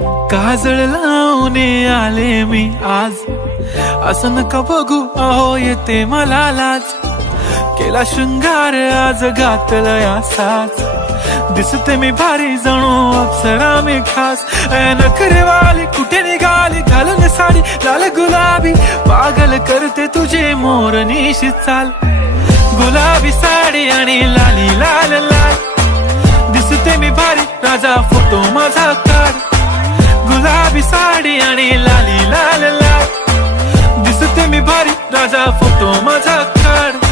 काजळ लावून आले मी आज, असं नका बघू अहो येते मला लाज. केला शृंगार आज घातलाय असाच, दिसते मी भारी जणू अप्सरा मी खास. नखरेवाली कुठे निघाली घालून साडी लाल गुलाबी, पागल करते तुझे मोरनीशी चाल. गुलाबी साडी आणि लाली लाल लाल, दिसते मी भारी राजा फोटो माझा काढ. गुलाबी साडी आणि लाली लाल लाल, दिसते मी भारी राजा फोटो माझा काढ.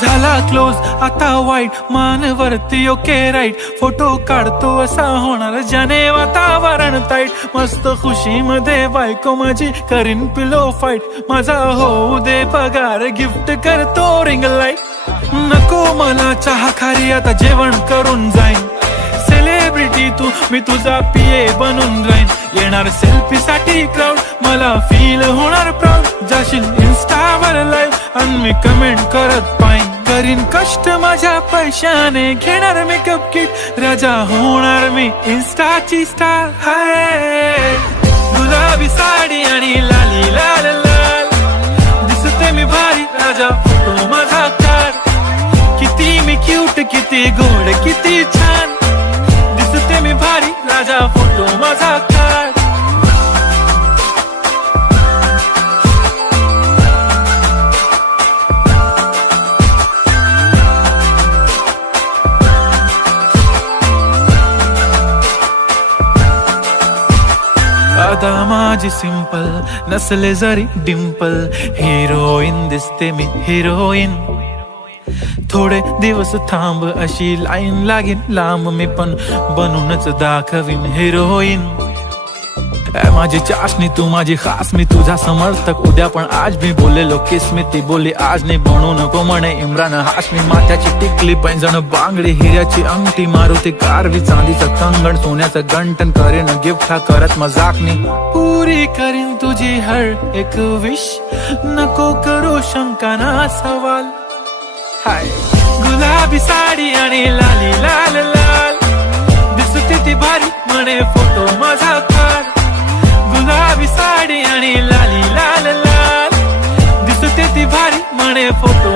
झाला क्लोज आता वाईट, मानवरती ओके राईट. फोटो काढतो असा होणार ज्याने वातावरण ताईट. मस्त खुशी मध्ये बायको माझी करीन पिलो फाईट. माझा होऊ दे पगार गिफ्ट करतो रिंग लाईट. नको मला चहा खारी आता जेवण करून जाईन. सेलिब्रिटी तू मी तुझा पिये बनून राहीन. येणार सेल्फी साठी क्राऊड मला फील होणार प्राऊड. जाशील इन्स्टावर लाईव्ह आणि मी कमेंट करत पाईन. करीन कष्ट माझ्या पैशाने घेणार मेकअप किट. राजा होणार मी इन्स्टाची स्टार. हाय गुलाबी साडी आणि लाली लाल लाल, दिसते मी भारी राजा फोटो माझा काढ. किती मी क्यूट किती गोड किती छान, दिसते मी भारी राजा फोटो माझा काढ. आता माझी सिंपल नसले जरी डिंपल, हिरोईन दिसते मी हिरोईन. थोडे दिवस थांब अशी लाईन लागेल लांब, मी पण बनूनच दाखवीन हिरोईन. माझी चाशनी तू माझी खास, मी तुझा समर्थक उद्या पण आज मी बोलेलो किस मी. ती बोली आज नाही बनू नको म्हणे इम्रान हाशमी. माथ्याची टिकली पैंजण बांगडी हिऱ्याची अंगठी, मारुती कारवी चांदीचं कंगण सोन्याचं गंटन. करेन गिफ्ट हा करत मजाकनी, पुरी करीन तुझी हर एक विश. नको करू शंका ना सवाल. हाय गुलाबी साडी आणि लाली लाल लाल, दिसते ती भारी म्हणे फोटो माझा काढ. गुलाबी साडी आणि लाली लाल लाल, दिसते ती भारी म्हणे फोटो